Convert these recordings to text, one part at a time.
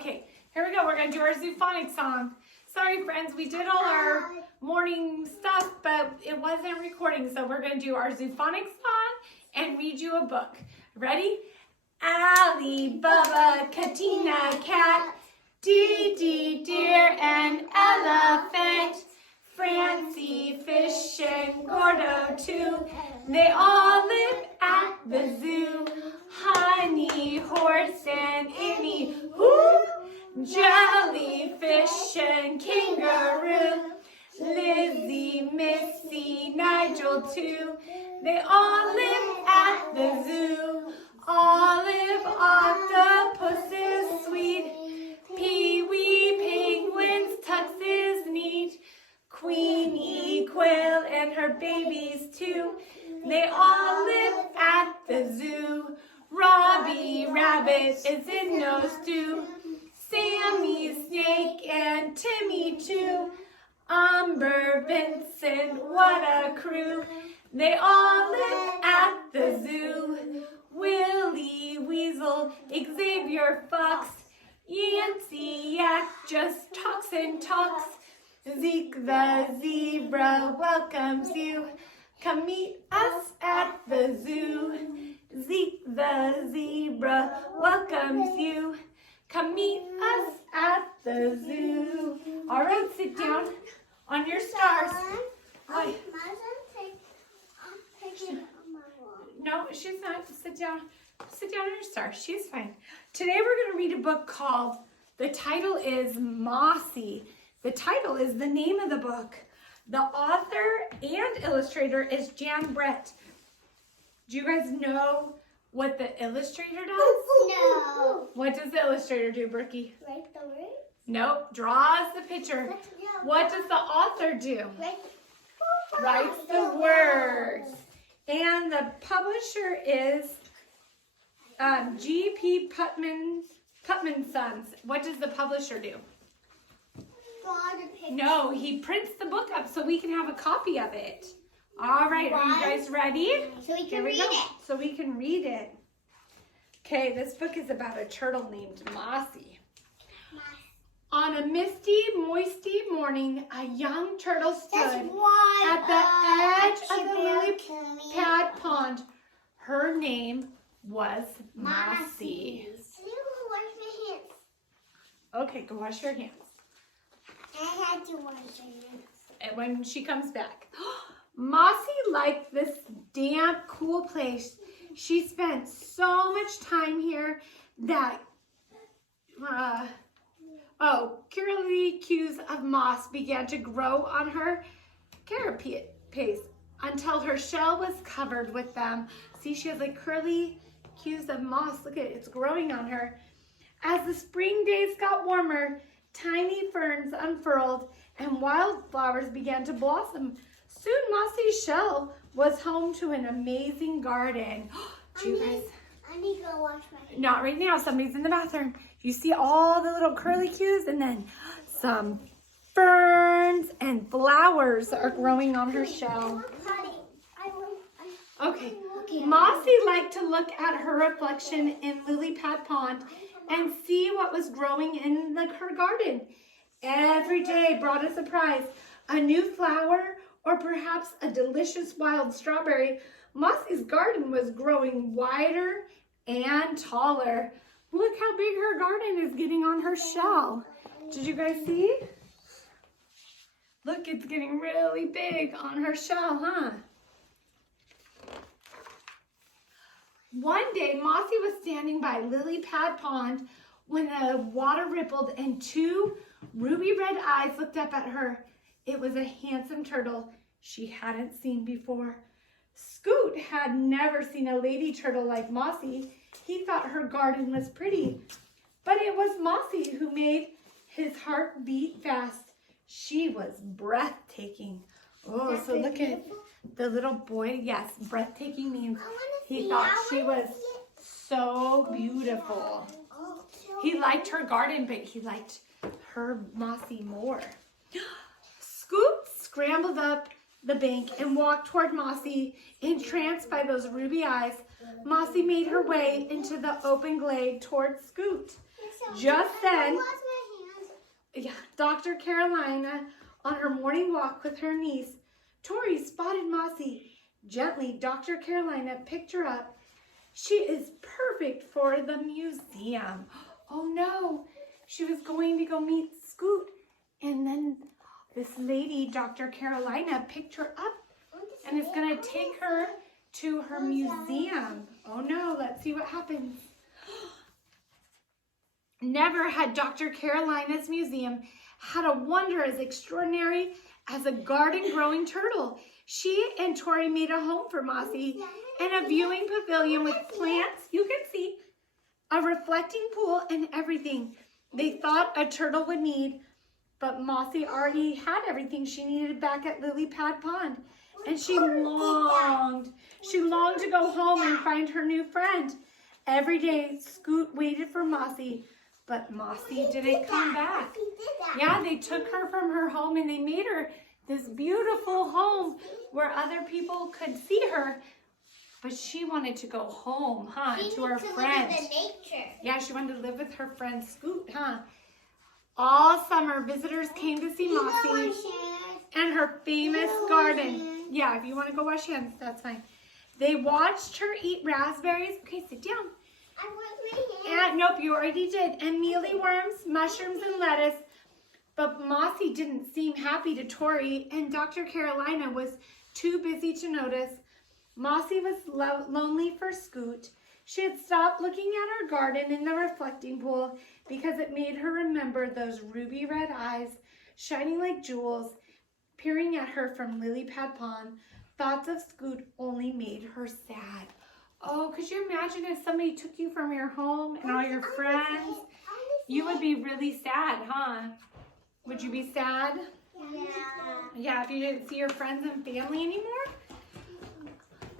Okay, here we go. We're going to do our Zoophonics song. Sorry, friends, we did all our morning stuff, but it wasn't recording, so we're going to do our Zoophonics song and read you a book. Ready? Ali, Bubba, Katina, cat, Dee, deer, and elephant, Francie, fish, and Gordo, too. They all live at the zoo. Honey, horse, and Innie, whoop, jellyfish, and kangaroo, Lizzie, Missy, Nigel, too. They all live at the zoo. Olive, octopus is sweet. Pee-wee, penguins, Tux is neat. Queenie, quail, and her babies, too. They all live at the zoo. Robbie, rabbit, is in no stew. Sammy, snake, and Timmy, too. Umber, Vincent, what a crew. They all live at the zoo. Willie, weasel, Xavier, fox, Yancey, yak, just talks and talks. Zeke the zebra welcomes you. Come meet us at the zoo. Zeke the zebra welcomes you. Come meet us at the zoo. All right, sit down on your stars. Why? No, she's not. Sit down. Sit down on your stars. She's fine. Today we're going to read a book called, the title is Mossy. The title is the name of the book. The author and illustrator is Jan Brett. Do you guys know what the illustrator does? No. What does the illustrator do, Brookie? Write the words? Nope, draws the picture. What does the author do? Writes the words. And the publisher is G.P. Putman Sons. What does the publisher do? No, he prints the book up so we can have a copy of it. All right, are you guys ready? So we can read it. So we can read it. Okay, this book is about a turtle named Mossy. On a misty, moisty morning, a young turtle stood at the edge of the lily pad pond. Her name was Mossy. Okay, go wash your hands. I had to wash my hands. And when she comes back. Mossy liked this damp, cool place. She spent so much time here that, curly cues of moss began to grow on her carapace until her shell was covered with them. See, she has like curly cues of moss. Look at it, it's growing on her. As the spring days got warmer, tiny ferns unfurled and wildflowers began to blossom. Soon Mossy's shell was home to an amazing garden. Do you guys? I need to go wash my hands. Not right now, somebody's in the bathroom. You see all the little curly cues and then some ferns and flowers are growing on her shell. Okay, Mossy liked to look at her reflection in Lily Pad Pond and see what was growing in her garden. Every day brought a surprise, a new flower, or perhaps a delicious wild strawberry. Mossy's garden was growing wider and taller. Look how big her garden is getting on her shell. Did you guys see? Look, it's getting really big on her shell, huh? One day, Mossy was standing by Lily Pad Pond when the water rippled and two ruby red eyes looked up at her. It was a handsome turtle she hadn't seen before. Scoot had never seen a lady turtle like Mossy. He thought her garden was pretty, but it was Mossy who made his heart beat fast. She was breathtaking. Oh, so look at the little boy. Yes, breathtaking means he thought she was so beautiful. He liked her garden, but he liked her Mossy more. Scoot scrambled up the bank and walked toward Mossy, entranced by those ruby eyes. Mossy made her way into the open glade toward Scoot. Just then, Wash my hands. yeah, Dr. Carolina, on her morning walk with her niece, Tori, spotted Mossy. Gently, Dr. Carolina picked her up. She is perfect for the museum. Oh no, she was going to go meet Scoot. And then this lady, Dr. Carolina, picked her up and is going to take her to her museum. Oh no, let's see what happens. Never had Dr. Carolina's museum had a wonder as extraordinary as a garden-growing turtle. She and Tori made a home for Mossy and a viewing pavilion with plants, you can see, a reflecting pool and everything they thought a turtle would need. But Mossy already had everything she needed back at Lily Pad Pond. And she longed to go home and find her new friend. Every day, Scoot waited for Mossy, but Mossy didn't come back. Yeah, they took her from her home and they made her this beautiful home where other people could see her. But she wanted to go home, to her friends. Yeah, she wanted to live with her friend Scoot, All summer, visitors came to see Mossy and her famous garden. Yeah, if you want to go wash hands, that's fine. They watched her eat raspberries. Okay, sit down. I want my hands. And nope, you already did. And mealyworms, mushrooms, and lettuce. But Mossy didn't seem happy to Tori, and Dr. Carolina was too busy to notice. Mossy was lonely for Scoot. She had stopped looking at her garden in the reflecting pool because it made her remember those ruby red eyes shining like jewels peering at her from Lily Pad Pond. Thoughts of Scoot only made her sad. Oh, could you imagine if somebody took you from your home and all your friends? You would be really sad, Would you be sad? Yeah. Yeah, if you didn't see your friends and family anymore?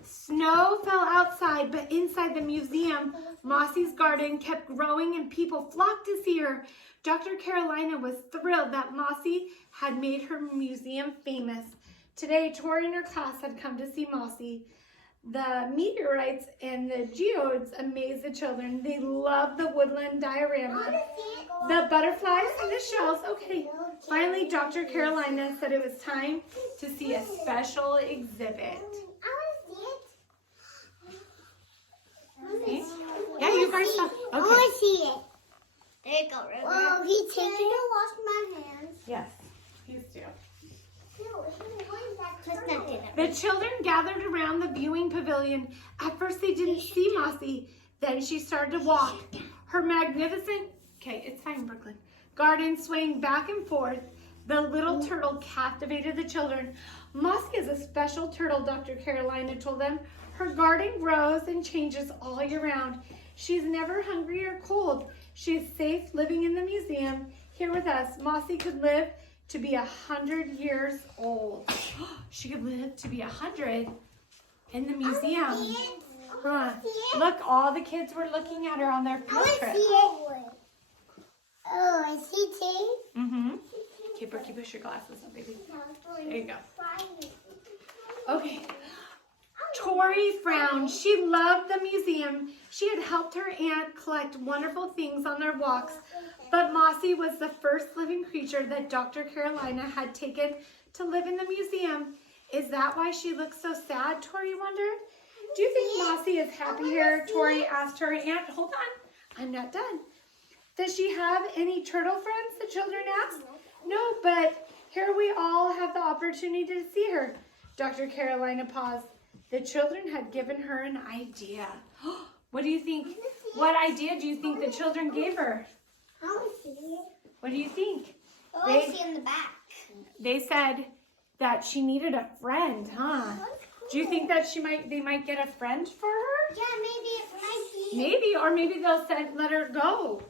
Snow fell outside, but inside the museum, Mossy's garden kept growing and people flocked to see her. Dr. Carolina was thrilled that Mossy had made her museum famous. Today, Tori and her class had come to see Mossy. The meteorites and the geodes amazed the children. They loved the woodland diorama, the butterflies and the shells. Okay, finally, Dr. Carolina said it was time to see a special exhibit. Okay. Yeah, you guys saw. Okay. I want to see it. There you go. Oh, he's taking to wash my hands. Yes, please do. Just The children gathered around the viewing pavilion. At first, they didn't see Mossy. Then she started to walk. Her magnificent, it's fine, Brooklyn, garden swaying back and forth. The little turtle captivated the children. Mossy is a special turtle, Dr. Carolina told them. Her garden grows and changes all year round. She's never hungry or cold. She is safe living in the museum. Here with us, Mossy could live to be 100 years old. She could live to be 100 in the museum. Look, all the kids were looking at her on their field trip. Oh, I see too. Mm-hmm. Okay, Brookie, push your glasses on, baby. There you go. Okay. Tori frowned. She loved the museum. She had helped her aunt collect wonderful things on their walks, but Mossy was the first living creature that Dr. Carolina had taken to live in the museum. Is that why she looks so sad? Tori wondered. Do you think Mossy is happy here? Tori asked her aunt. Hold on, I'm not done. Does she have any turtle friends? The children asked. No, but here we all have the opportunity to see her. Dr. Carolina paused. The children had given her an idea. What do you think? What idea do you think the children gave her? I want to see it. What do you think? Oh, I see in the back. They said that she needed a friend, Do you think that they might get a friend for her? Yeah, maybe it might be. Maybe, or maybe they'll let her go.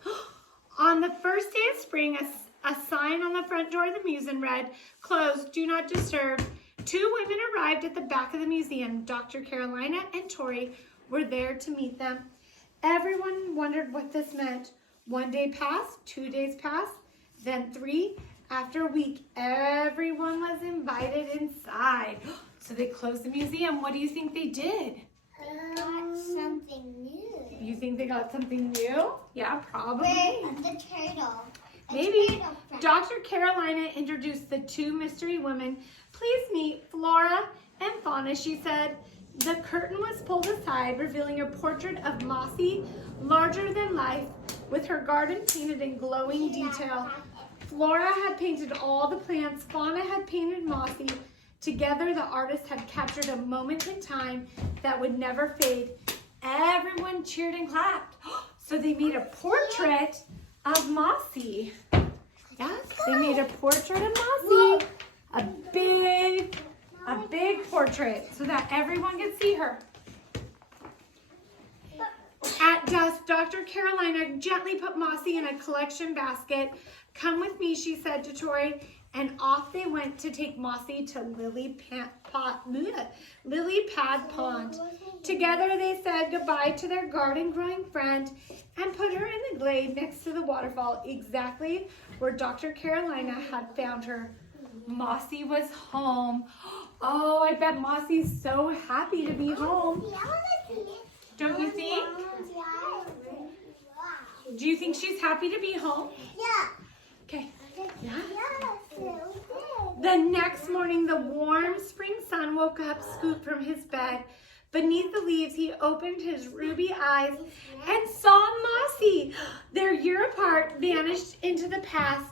On the first day of spring, a sign on the front door of the museum read, "Closed, do not disturb." 2 women arrived at the back of the museum. Dr. Carolina and Tori were there to meet them. Everyone wondered what this meant. 1 day passed, 2 days passed, then 3. After a week, everyone was invited inside. So they closed the museum. What do you think they did? Got something new. You think they got something new? Yeah, probably. The turtle. Maybe. Dr. Carolina introduced the two mystery women. Please meet Flora and Fauna, she said. The curtain was pulled aside, revealing a portrait of Mossy, larger than life, with her garden painted in glowing detail. Flora had painted all the plants. Fauna had painted Mossy. Together, the artists had captured a moment in time that would never fade. Everyone cheered and clapped. So they made a portrait of Mossy. Yes, they made a portrait of Mossy. A big portrait so that everyone could see her. At dusk, Dr. Carolina gently put Mossy in a collection basket. Come with me, she said to Tori, and off they went to take Mossy to Lily Pad Pond. Together they said goodbye to their garden-growing friend and put her in the glade next to the waterfall, exactly where Dr. Carolina had found her. Mossy was home. Oh, I bet Mossy's so happy to be home. Don't you think? Do you think she's happy to be home? Yeah. Okay. Yeah. The next morning, the warm spring sun woke up Scoop from his bed. Beneath the leaves, he opened his ruby eyes and saw Mossy. Their year apart vanished into the past.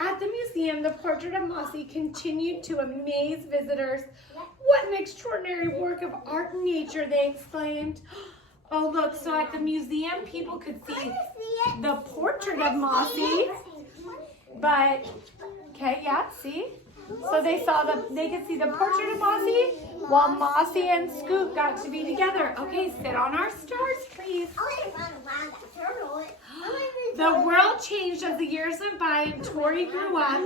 At the museum, the portrait of Mossy continued to amaze visitors. What an extraordinary work of art and nature, they exclaimed. Oh, look, so at the museum, people could see the portrait of Mossy. But, okay, yeah, see? So they could see the portrait of Mossy while Mossy and Scoop got to be together. Okay, sit on our stars, please. The world changed as the years went by and Tori grew up,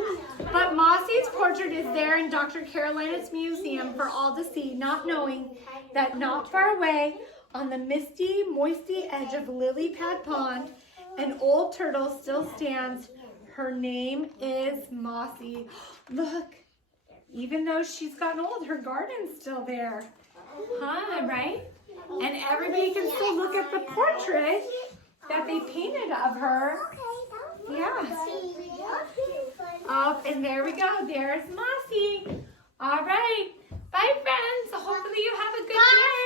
but Mossy's portrait is there in Dr. Carolina's museum for all to see, not knowing that not far away on the misty, moisty edge of Lily Pad Pond, an old turtle still stands. Her name is Mossy. Look, even though she's gotten old, her garden's still there. Huh, right? And everybody can still look at the portrait that they painted of her. Yeah. Up, and there we go. There's Mossy. All right. Bye, friends. Hopefully you have a good day.